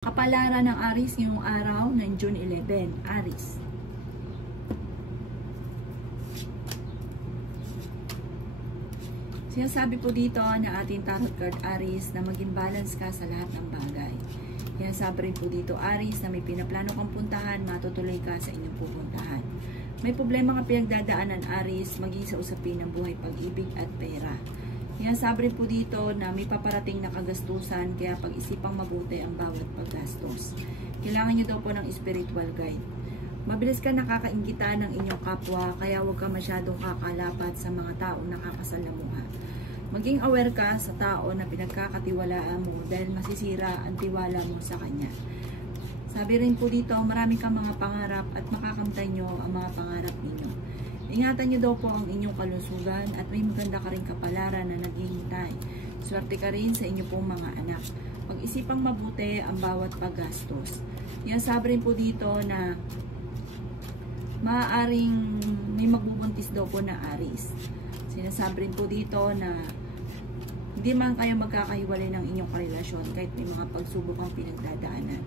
Kapalaran ng Aries ngayong araw ng June 11, Aries. Sinasabi po dito na ating tarot card Aries na maging balance ka sa lahat ng bagay. Sinasabi rin po dito Aries na may pinaplano kang puntahan, matutuloy ka sa inyong pupuntahan. May problema ka pinagdadaanan Aries, maging sa usapin ng buhay, pag-ibig at pera. Sinasabi rin po dito na may paparating na kagastusan, kaya pag-isipang mabuti ang bawat paggastos. Kailangan nyo daw po ng spiritual guide. Mabilis ka nakakainggitan ng inyong kapwa, kaya huwag ka masyadong kakalapat sa mga taong nakakasalamuha. Maging aware ka sa tao na pinagkakatiwalaan mo dahil masisira ang tiwala mo sa kanya. Sabi rin po dito, marami kang mga pangarap at makakamtay nyo ang mga pangarap ninyo. Ingatan nyo daw po ang inyong kalusugan at may maganda ka rin kapalaran na naghihintay. Swerte ka rin sa inyo pong mga anak. Pag-isipang mabuti ang bawat paggastos. Sabi rin po dito na maaaring may magbubuntis daw po na Aries. Sinasabi rin po dito na hindi man kayo magkakahiwalay ng inyong karelasyon kahit may mga pagsubok ang pinagdadaanan.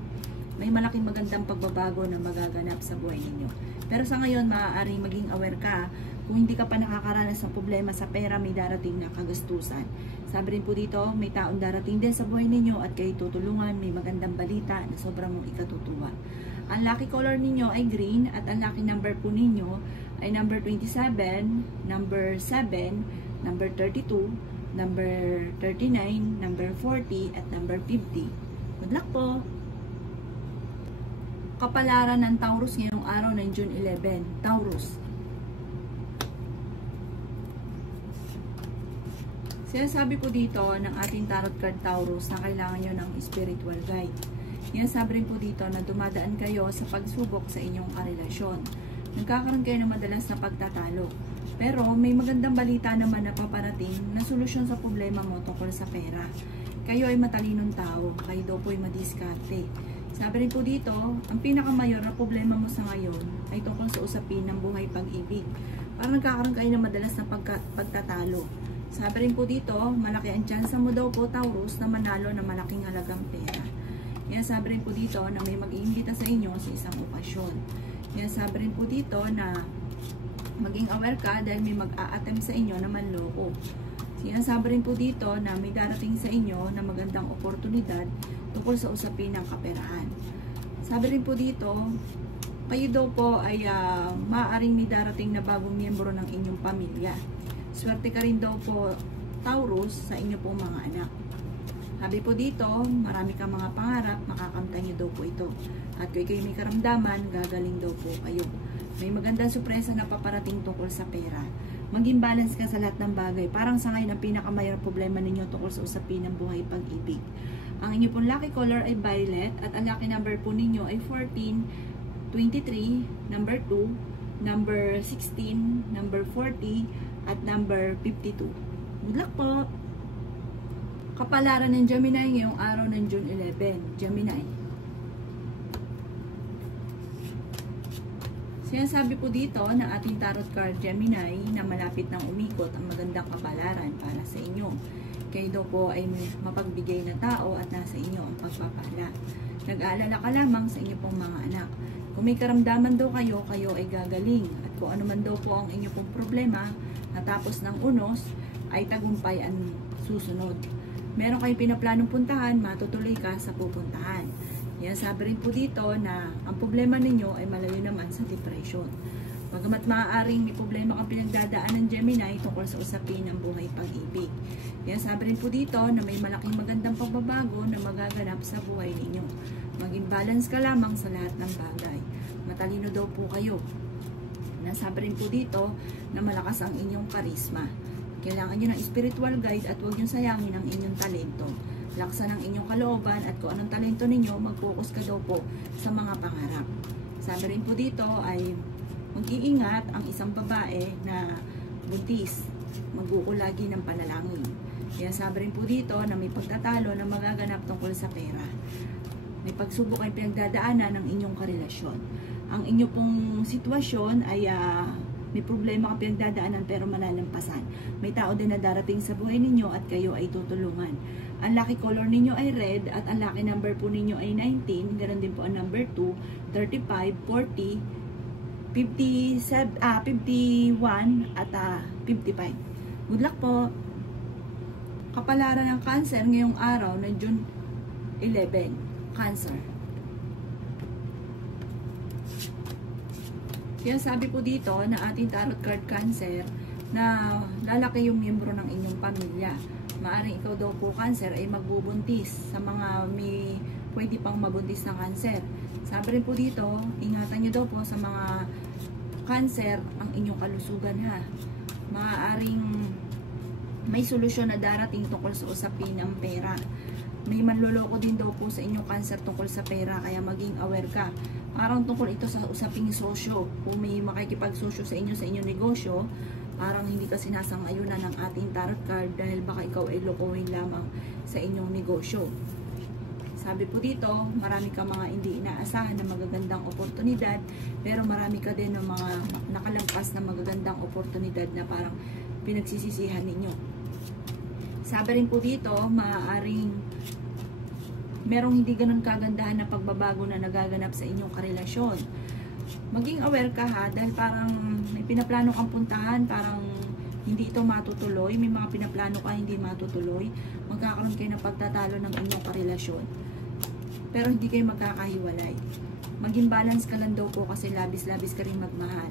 May malaking magandang pagbabago na magaganap sa buhay ninyo. Pero sa ngayon, maaaring maging aware ka kung hindi ka pa nakakaranas ng problema sa pera, may darating na kagastusan. Sabi rin po dito, may taong darating din sa buhay ninyo at kayo tutulungan, may magandang balita na sobrang mong ikatutuwa. Ang lucky color ninyo ay green at ang lucky number po ninyo ay number 27, number 7, number 32, number 39, number 40 at number 50. Good luck po! Kapalaran ng Taurus ngayong araw ng June 11, Taurus. Sinasabi po dito ng ating tarot card Taurus na kailangan nyo ng spiritual guide. Sinasabi rin po dito na dumadaan kayo sa pagsubok sa inyong karelasyon. Nagkakaroon kayo ng madalas na pagtatalo. Pero may magandang balita naman na paparating na solusyon sa problema mo tungkol sa pera. Kayo ay matalinong tao, kayo daw po ay madiskarte. Sabi rin po dito, ang pinakamayor na problema mo sa ngayon ay tungkol sa usapin ng buhay pag-ibig. Parang nagkakaroon kayo ng madalas na pagtatalo. Sabi rin po dito, malaki ang tsansa mo daw po Taurus na manalo na malaking halagang pera. Sabi rin po dito na may mag-iimbita sa inyo sa isang okasyon. Sabi rin po dito na maging aware ka dahil may mag-a-attempt sa inyo na manloko. Sinasabi rin po dito na may darating sa inyo na magandang oportunidad tungkol sa usapin ng kaperahan. Sabi rin po dito, kayo daw po ay maaaring may darating na bagong miyembro ng inyong pamilya. Swerte ka rin daw po Taurus sa inyo pong mga anak. Sabi po dito, marami kang mga pangarap, makakamtan niyo daw po ito. At kung kayo may karamdaman, gagaling daw po kayo. May magandang sorpresa na paparating tungkol sa pera. Maging balance ka sa lahat ng bagay. Parang sa ngayon, ang pinakamayar problema ninyo tungkol sa usapin ng buhay pag-ibig. Ang inyo pong lucky color ay violet at ang lucky number po ninyo ay 14, 23, number 2, number 16, number 40, at number 52. Good luck po! Kapalaran ng Gemini ngayong araw ng June 11, Gemini. Sinasabi po dito ng ating tarot card Gemini na malapit nang umikot ang magandang kapalaran para sa inyo. Kayo daw po ay mapagbigay na tao at nasa inyo ang pagpapala. Nag-aalala ka lamang sa inyo pong mga anak. Kung may karamdaman daw kayo, kayo ay gagaling. At kung ano man daw po ang inyo pong problema, natapos ng unos, ay tagumpay ang susunod. Meron kayong pinaplanong puntahan, matutuloy ka sa pupuntahan. Sabi rin po dito na ang problema ninyo ay malayo naman sa depression. Bagamat maaaring may problema kang pinagdadaan ng Gemini tungkol sa usapin ng buhay pag-ibig. Sabi rin po dito na may malaking magandang pagbabago na magaganap sa buhay ninyo. Maging balance ka lamang sa lahat ng bagay. Matalino daw po kayo. Nasabi rin po dito na malakas ang inyong karisma. Kailangan nyo ng spiritual guide at huwag nyo sayangin ang inyong talento. Laksan ang inyong kalooban at kung anong talento ninyo, mag-focus ka daw po sa mga pangarap. Sabi rin po dito ay mag-iingat ang isang babae na buntis, mag-uukulagi ng panalangin. Sabi rin po dito na may pagtatalo na magaganap tungkol sa pera. May pagsubok ay pinagdadaanan ng inyong karelasyon. Ang inyo pong sitwasyon ay may problema ka pinagdadaanan pero malalampasan. May tao din na darating sa buhay ninyo at kayo ay tutulungan. Ang lucky color ninyo ay red at ang lucky number po ninyo ay 19. Ganon din po ang number 2, 35, 40, 57, 51 at 55. Good luck po. Kapalaran ng Cancer ngayong araw na June 11. Cancer. Kaya sabi po dito na ating tarot card Cancer na lalaki yung miyembro ng inyong pamilya. Maaring ikaw daw po Cancer ay magbubuntis sa mga may pwede pang mabuntis na Cancer. Sabi rin po dito, ingatan nyo daw po sa mga Cancer ang inyong kalusugan ha. Maaaring may solusyon na darating tungkol sa usapin ng pera. May manloloko din daw po sa inyong Cancer tungkol sa pera, kaya maging aware ka. Parang tungkol ito sa usaping sosyo. Kung may makikipagsosyo sa inyong negosyo, parang hindi ka sinasang-ayunan ng ating tarot card dahil baka ikaw ay lokohin lamang sa inyong negosyo. Sabi po dito, marami ka mga hindi inaasahan na magagandang oportunidad, pero marami ka din ng mga nakalampas na magagandang oportunidad na parang pinagsisisihan ninyo. Sabi rin po dito, maaaring merong hindi ganun kagandahan na pagbabago na nagaganap sa inyong karelasyon. Maging aware ka ha, dahil parang may pinaplano kang puntahan, parang hindi ito matutuloy, may mga pinaplano ka hindi matutuloy, magkakaroon kayo ng pagtatalo ng inyong karelasyon. Pero hindi kayo magkakahiwalay. Maging balance ka lang daw po kasi labis-labis ka rin magmahal.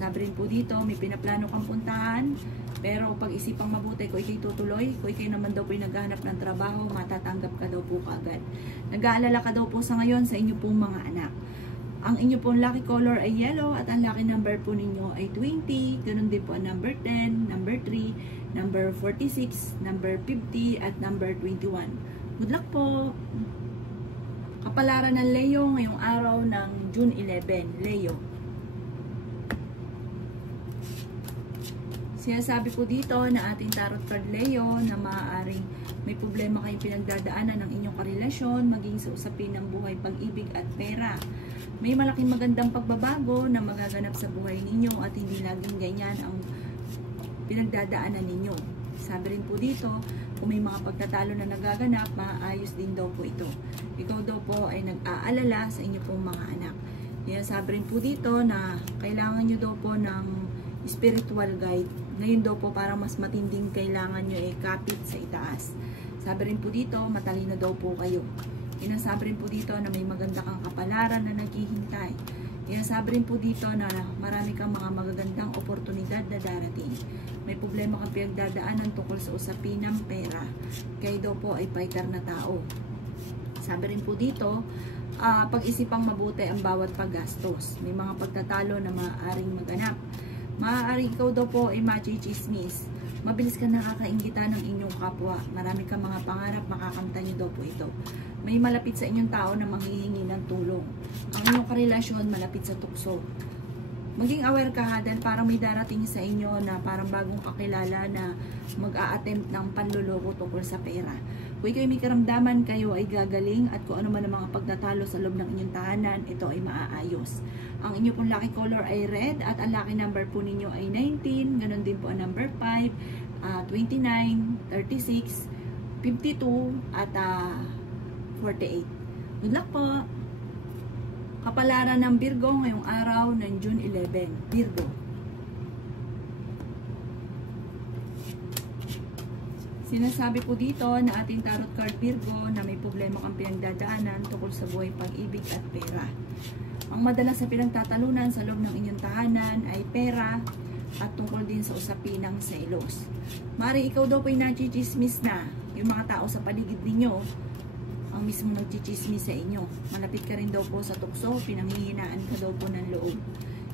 Sabi rin po dito, may pinaplano kang puntahan, pero pag-isipang mabuti, kung ikay tutuloy, kung ikay naman daw po yung naghahanap ng trabaho, matatanggap ka daw po kaagad. Nag-aalala ka daw po sa ngayon sa inyo pong mga anak. Ang inyo pong lucky color ay yellow at ang lucky number po ninyo ay 20. Ganun din po ang number 10, number 3, number 46, number 50 at number 21. Good luck po! Kapalaran ng Leo ngayong araw ng June 11. Leo. Sinasabi po dito na ating tarot card Leo na maaaring may problema kayong pinagdadaanan ng inyong karelasyon, maging sa usapin ng buhay, pag-ibig at pera. May malaking magandang pagbabago na magaganap sa buhay ninyo at hindi laging ganyan ang pinagdadaanan ninyo. Sabi rin po dito, kung may mga pagtatalo na nagaganap, maayos din daw po ito. Ikaw daw po ay nag-aalala sa inyo pong mga anak. Kaya sabi rin po dito na kailangan nyo daw po ng spiritual guide. Ngayon daw po parang mas matinding kailangan nyo ay kapit sa itaas. Sabi rin po dito, matalino daw po kayo. Inasabi rin po dito na may maganda kang kapalaran na naghihintay. Inasabi rin po dito na marami kang mga magagandang oportunidad na darating. May problema kang pinagdadaanan tungkol sa usapin ng pera. Kayo daw po ay fighter na tao. Sabi rin po dito, pag-isipang mabuti ang bawat paggastos. May mga pagtatalo na maaaring maganap. Maaaring ikaw daw po ay machichismis. Mabilis ka nakakainggitan ng inyong kapwa. Marami kang mga pangarap, makakamtan niyo daw po ito. May malapit sa inyong tao na manghihingi ng tulong. Ang inyong karelasyon malapit sa tukso. Maging aware ka ha, dahil parang may darating sa inyo na parang bagong kakilala na mag-a-attempt ng panluloko tungkol sa pera. Kung kayo may karamdaman, kayo ay gagaling at kung ano man ang mga pagtatalo sa loob ng inyong tahanan, ito ay maaayos. Ang inyo pong lucky color ay red at ang lucky number po ninyo ay 19, ganun din po ang number 5, 29, 36, 52 at 48. Good luck po! Kapalaran ng Virgo ngayong araw ng June 11. Virgo. Sinasabi po dito na ating tarot card Virgo na may problema kang pinagdadaanan tungkol sa buhay, pag-ibig at pera. Ang madalas na pinagtatalunan sa loob ng inyong tahanan ay pera at tungkol din sa usapin ng selos. Mari ikaw daw po ay nachichismis na yung mga tao sa paligid ninyo ang mismo nagchichismis sa inyo. Malapit ka rin daw po sa tukso, pinanghihinaan ka daw po ng loob.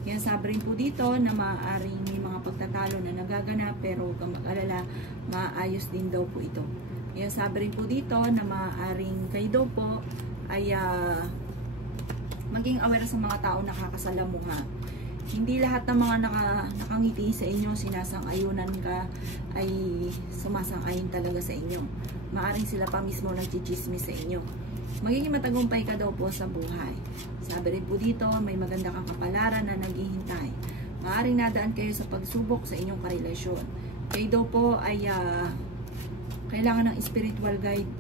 Yan sabi rin po dito na maaaring may mga pagtatalo na nagaganap pero huwag kang mag-alala, maayos din daw po ito. Yan sabi rin po dito na maaaring kayo daw po ay maging aware sa mga tao nakakasalamuha. Hindi lahat ng mga nakangiti sa inyo, sinasang-ayunan ka, ay sumasang-ayon talaga sa inyo. Maaring sila pa mismo nagchichismis sa inyo. Magiging matagumpay ka daw po sa buhay. Sabi rin po dito, may maganda kang kapalaran na naghihintay. Maaring nadaan kayo sa pagsubok sa inyong karelasyon. Kayo daw po ay kailangan ng spiritual guide.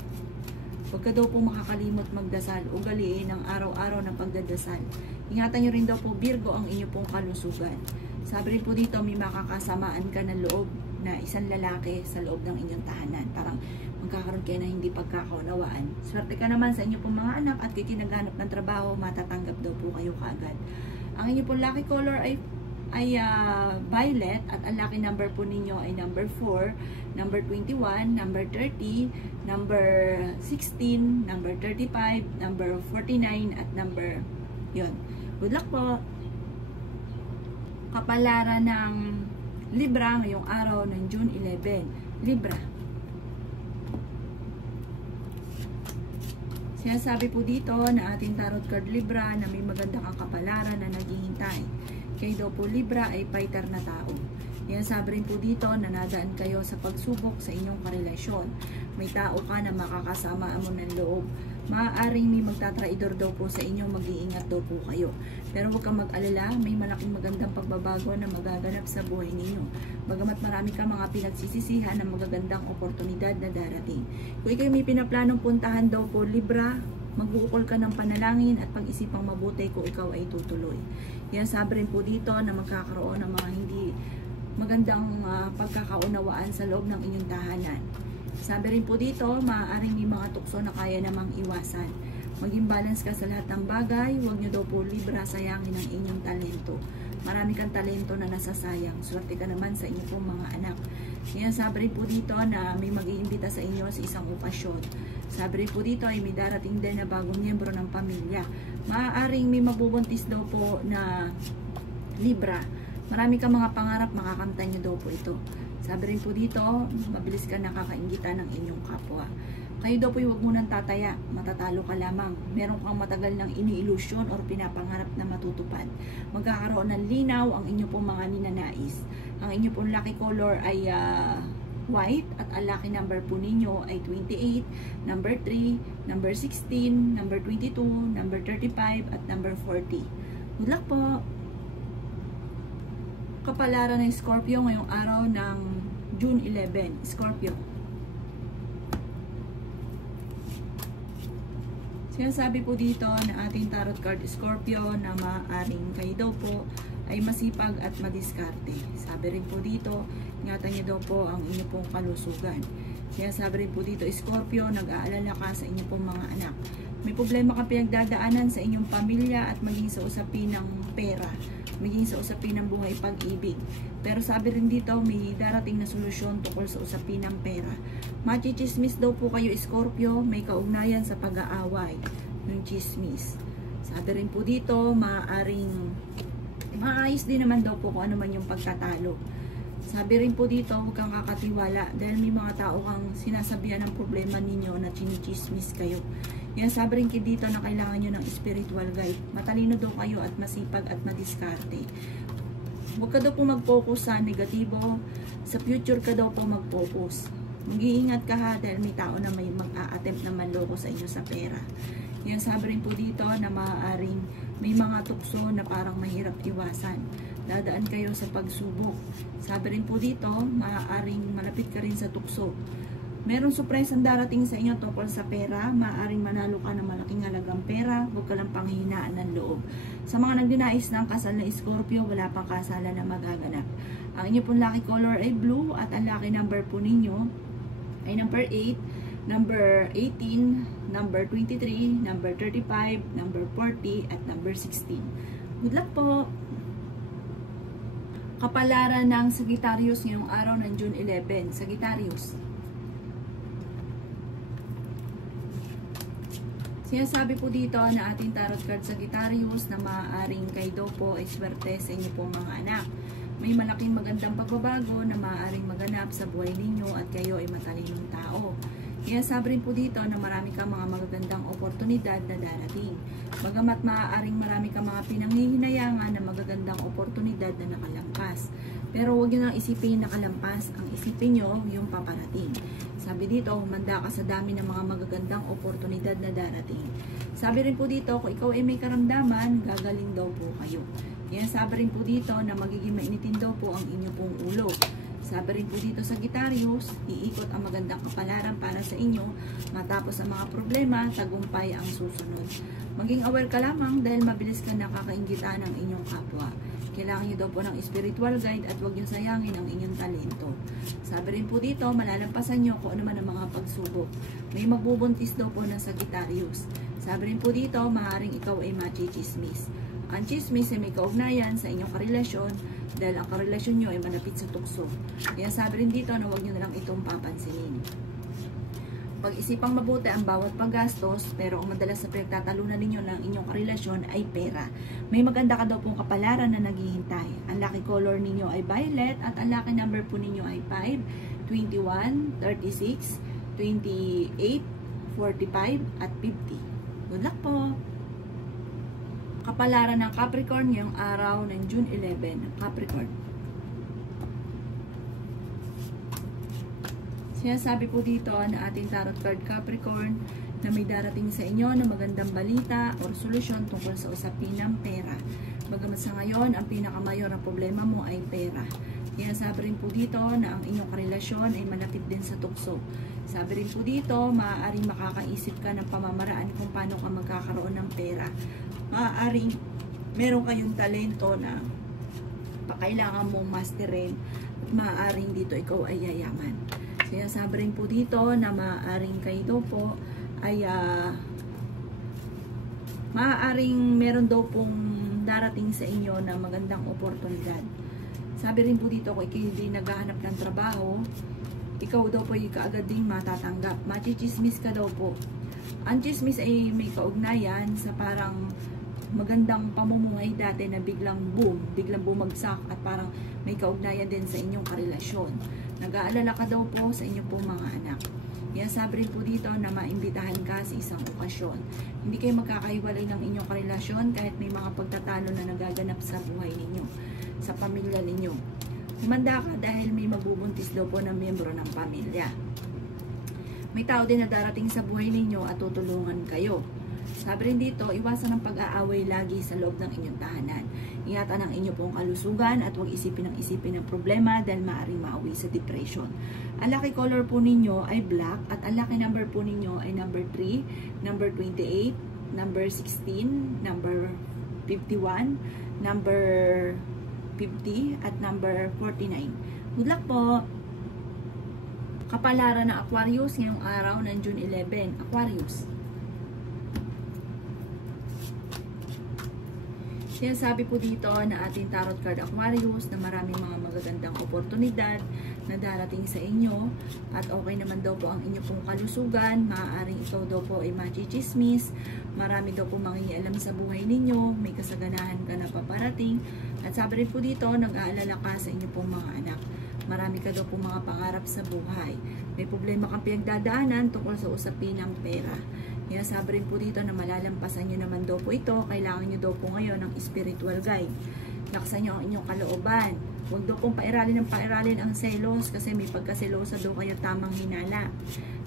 Huwag ka daw po makakalimot magdasal. Ugaliin ang araw-araw na pagdadasal. Ingatan nyo rin daw po, Virgo, ang inyo pong kalusugan. Sabi rin po dito, may makakasamaan ka ng loob na isang lalaki sa loob ng inyong tahanan. Parang magkakaroon kayo na hindi pagkakaunawaan. Swerte ka naman sa inyo pong mga anak at kung naghanap ng trabaho, matatanggap daw po kayo kaagad. Ang inyo pong lucky color ay violet at ang lucky number po ninyo ay number 4, number 21, number 30, number 16, number 35, number 49 at number yun. Good luck po. Kapalaran ng Libra ngayong araw ng June 11. Libra. Sinasabi po dito na ating tarot card Libra na may maganda kang kapalaran na naghihintay. Kayo daw po Libra ay fighter na tao. Yan sabi rin po dito na nadaan kayo sa pagsubok sa inyong karelasyon. May tao ka na makakasama mo ng loob. Maaaring may magtatraidor daw po sa inyo, mag-iingat daw po kayo. Pero huwag kang mag-alala, may malaking magandang pagbabago na magaganap sa buhay ninyo. Bagamat marami ka mga pinagsisisihan ng magagandang oportunidad na darating. Kung ikaw may pinaplanong puntahan daw po Libra, mag-uukol ka ng panalangin at pag-isipang mabuti kung ikaw ay tutuloy. Yan sabi rin po dito na magkakaroon ng mga hindi magandang pagkakaunawaan sa loob ng inyong tahanan. Sabi rin po dito, maaaring may mga tukso na kaya namang iwasan. Maging balance ka sa lahat ng bagay, huwag nyo daw po Libra sayangin ang inyong talento. Marami kang talento na nasasayang. Swerte ka naman sa inyong pong mga anak. Yan sabi rin po dito na may mag-iimbita sa inyo sa isang okasyon. Sabi rin po dito ay may darating din na bagong miyembro ng pamilya. Maaaring may mabubuntis daw po na Libra. Marami kang mga pangarap, makakamtan nyo daw po ito. Sabi rin po dito, mabilis ka nakakainggitan ng inyong kapwa. Kayo daw po huwag munang tataya, matatalo ka lamang. Meron kang matagal ng ini-illusion or pinapangarap na matutupad. Magkakaroon ng linaw ang inyo pong mga ninanais. Ang inyo pong lucky color ay white at ang lucky number po ninyo ay 28, number 3, number 16, number 22, number 35 at number 40. Good luck po! Kapalaran ng Scorpio ngayong araw ng June 11. Scorpio. Sinasabi po dito na ating tarot card Scorpio na maaaring kayo daw po ay masipag at madiskarte. Sabi rin po dito, ingatan niyo daw po ang inyo pong kalusugan. Sinasabi rin po dito Scorpio, nag-aalala ka sa inyo pong mga anak. May problema ka pinagdadaanan sa inyong pamilya at maging sa usapin ng pera, maging sa usapin ng buhay pag-ibig. Pero sabi rin dito, may darating na solusyon tungkol sa usapin ng pera. Machichismis daw po kayo Scorpio, may kaugnayan sa pag-aaway ng chismis. Sabi rin po dito, maayos din naman daw po kung ano man yung pagtatalo. Sabi rin po dito, huwag kang kakatiwala dahil may mga tao kang sinasabihan ng problema ninyo na chinichismis kayo. Yan sabi rin dito na kailangan nyo ng spiritual guide. Matalino daw kayo at masipag at madiskarte. Huwag ka daw po mag-focus sa negatibo. Sa future ka daw po mag-focus. Mag-iingat ka ha dahil may tao na may mag-a-attempt na manloko sa inyo sa pera. Yan sabi rin po dito na maaaring may mga tukso na parang mahirap iwasan. Dadaan kayo sa pagsubok. Sabi rin po dito, maaaring malapit ka rin sa tukso. Meron surpresang darating sa inyo tungkol sa pera. Maaaring manalo ka ng malaking halagang pera. Huwag ka lang panghihinaan ng loob. Sa mga nagdinais ng kasal na Scorpio, wala pang kasalan na magaganap. Ang inyo pong lucky color ay blue at ang lucky number po ninyo ay number 8, number 18, number 23, number 35, number 40 at number 16. Good luck po! Kapalaran ng Sagittarius ngayong araw ng June 11. Sagittarius. Sinasabi po dito na ating tarot card Sagittarius na maaaring kayo daw po ay swerte sa inyo pong mga anak. May malaking magandang pagbabago na maaaring maganap sa buhay ninyo at kayo ay matalinong tao. Kaya sabi rin po dito na marami kang mga magagandang oportunidad na darating. Bagamat maaaring marami kang mga pinanghihinayangan na magagandang oportunidad na nakalampas. Pero huwag nyo lang isipin na nakalampas, ang isipin nyo yung paparating. Sabi dito, humanda ka sa dami ng mga magagandang oportunidad na darating. Sabi rin po dito, kung ikaw ay may karamdaman, gagaling daw po kayo. Yan sabi rin po dito na magiging mainitin daw po ang inyo pong ulo. Sabi rin po dito sa Sagittarius, iikot ang magandang kapalaran para sa inyo. Matapos ang mga problema, tagumpay ang susunod. Maging aware ka lamang dahil mabilis ka nakakainggitan ng inyong kapwa. Kailangan nyo daw po ng spiritual guide at huwag nyo sayangin ang inyong talento. Sabi rin po dito, malalampasan nyo kung ano man ang mga pagsubok. May magbubuntis daw po ng Sagittarius. Sabi rin po dito, maaaring ikaw ay machichismis. Ang chismis ay may kaugnayan sa inyong karelasyon dahil ang karelasyon nyo ay malapit sa tukso. Kaya sabi rin dito na huwag nyo na lang itong papansinin. Pag-isipang mabuti ang bawat paggastos, pero ang madalas na pinagtatalunan ninyo ng inyong karelasyon ay pera. May maganda ka daw pong kapalaran na naghihintay. Ang lucky color ninyo ay violet at ang lucky number po ninyo ay 5, 21, 36, 28, 45 at 50. Good luck po! Kapalaran ng Capricorn ngayong araw ng June 11. Capricorn. Sinasabi po dito na ating tarot card Capricorn na may darating sa inyo na magandang balita o solusyon tungkol sa usapin ng pera. Bagamat sa ngayon, ang pinakamayor na problema mo ay pera. Sinasabi rin po dito na ang inyong karelasyon ay malapit din sa tukso. Sabi rin po dito, maaaring makakaisip ka ng pamamaraan kung paano ka magkakaroon ng pera. Maaaring meron kayong talento na kailangan mong masterin at maaaring dito ikaw ay yayaman. Sinasabi rin po dito na maaaring kayo po ay maaaring meron daw pong darating sa inyo na magandang oportunidad. Sabi rin po dito kung ikaw hindi naghahanap ng trabaho, ikaw daw po ay kaagad din matatanggap. Machichismis ka daw po. Ang chismis ay may kaugnayan sa parang magandang pamumuhay dati na biglang boom, biglang bumagsak at parang may kaugnayan din sa inyong karelasyon. Nag-aalala ka daw po sa inyong pong mga anak. Yan sabi rin po dito na maimbitahan ka sa isang okasyon. Hindi kayo magkakaiwalay ng inyong karelasyon kahit may mga pagtatalo na nagaganap sa buhay ninyo, sa pamilya ninyo. Humanda ka dahil may magbubuntis daw po ng miyembro ng pamilya. May tao din na darating sa buhay ninyo at tutulungan kayo. Sabi rin dito, iwasan ang pag-aaway lagi sa loob ng inyong tahanan. Ingatan ang inyo pong kalusugan at huwag isipin ng problema dahil maaaring mauwi sa depression. Ang lucky color po ninyo ay black at ang lucky number po ninyo ay number 3, number 28, number 16, number 51, number 50 at number 49. Good luck po! Kapalaran ng Aquarius ngayong araw ng June 11. Aquarius. Sinasabi po dito na ating tarot card Aquarius na maraming mga magagandang oportunidad na darating sa inyo at okay naman daw po ang inyo pong kalusugan. Maaaring ikaw daw po ay machichismis, marami daw po mangingialam sa buhay ninyo, may kasaganahan ka na paparating at sabi rin po dito nag-aalala ka sa inyo pong mga anak. Marami ka daw po mga pangarap sa buhay. May problema kang pinagdadaanan tungkol sa usapin ng pera. Kaya sabi rin po dito na malalampasan nyo naman daw po ito. Kailangan nyo daw po ngayon ng spiritual guide. Laksan nyo ang inyong kalooban. Huwag daw pong pairalin ang selos kasi may pagkaselosa daw kayo tamang hinala.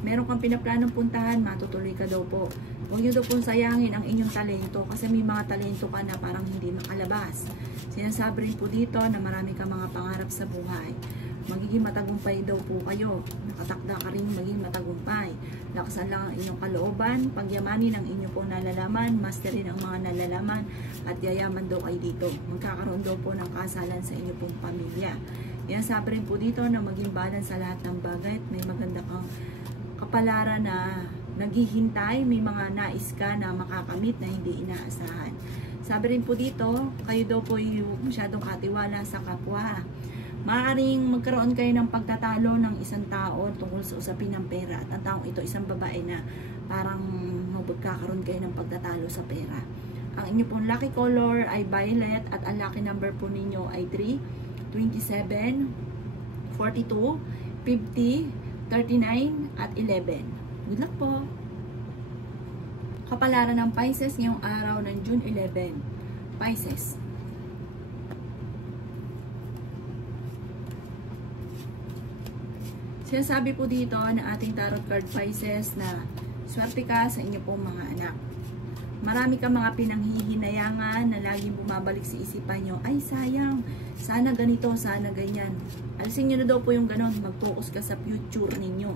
Meron kang pinaplanong puntahan, matutuloy ka daw po. Huwag nyo daw pong sayangin ang inyong talento kasi may mga talento ka na parang hindi makalabas. Sinasabi rin po dito na marami kang mga pangarap sa buhay. Magiging matagumpay daw po kayo. Nakatakda ka rin maging matagumpay. Lakasan lang ang inyong kalooban, pagyamanin ang inyong pong nalalaman, masterin ang mga nalalaman, at yayaman daw kayo dito. Magkakaroon daw po ng kasalan sa inyong pong pamilya. Yan sabi rin po dito na maging balance sa lahat ng bagay at may maganda kang kapalaran na naghihintay, may mga nais ka na makakamit na hindi inaasahan. Sabi rin po dito, kayo daw po yung masyadong katiwala sa kapwa. Maaaring magkaroon kayo ng pagtatalo ng isang tao tungkol sa usapin ng pera at ang taong ito isang babae na parang magkakaroon kayo ng pagtatalo sa pera. Ang inyo pong lucky color ay violet at ang lucky number po ninyo ay 3, 27, 42, 50, 39 at 11. Good luck po! Kapalaran ng Pisces ngayong araw ng June 11. Pisces. Sinasabi po dito na ating tarot card Pisces na swerte ka sa inyo pong mga anak. Marami kang mga pinanghihinayangan na laging bumabalik sa isipan nyo. Ay, sayang. Sana ganito, sana ganyan. Alisin nyo na daw po yung ganon. Mag-focus ka sa future ninyo.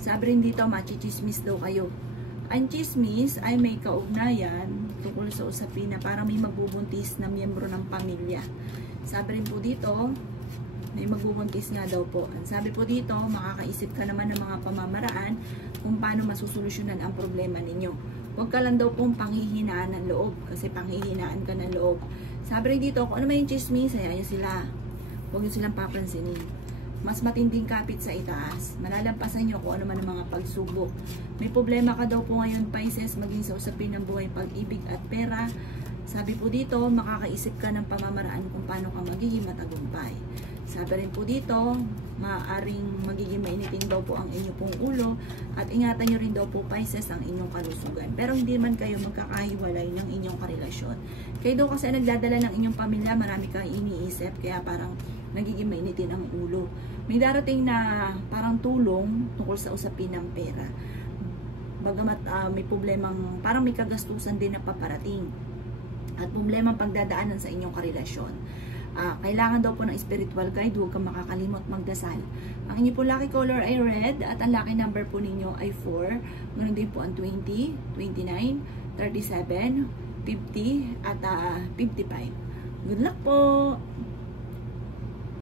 Sabi rin dito, machichismis daw kayo. Ang chismis ay may kaugnayan tungkol sa usapin na parang may magbubuntis na miyembro ng pamilya. Sabi rin po dito, may magbubuntis nga daw po. Sabi po dito, makakaisip ka naman ng mga pamamaraan kung paano masusolusyonan ang problema ninyo. Huwag ka lang daw pong panghihinaan ng loob kasi panghihinaan ka ng loob. Sabi rin dito, kung ano may chismis, hayaan sila. Huwag nyo silang papansinin. Mas matinding kapit sa itaas. Malalampasan nyo kung ano man ang mga pagsubok. May problema ka daw po ngayon, Pisces, maging sa usapin ng buhay, pag-ibig at pera. Sabi po dito, makakaisip ka ng pamamaraan kung paano ka magiging matagumpay. Sabi rin po dito, maaaring magiging mainitin daw po ang inyo pong ulo at ingatan nyo rin daw po, Pisces, ang inyong kalusugan. Pero hindi man kayo magkakahiwalay ng inyong karelasyon. Kayo daw kasi nagdadala ng inyong pamilya, marami kang iniisip, kaya parang nagiging mainitin ang ulo. May darating na parang tulong tungkol sa usapin ng pera. Bagamat may problemang, parang may kagastusan din na paparating. At problemang pagdadaanan sa inyong karelasyon. Kailangan daw po ng spiritual guide, huwag kang makakalimot magdasal. Ang inyo po lucky color ay red at ang lucky number po ninyo ay 4. Ganun din po ang 20, 29, 37, 50 at 55. Good luck po!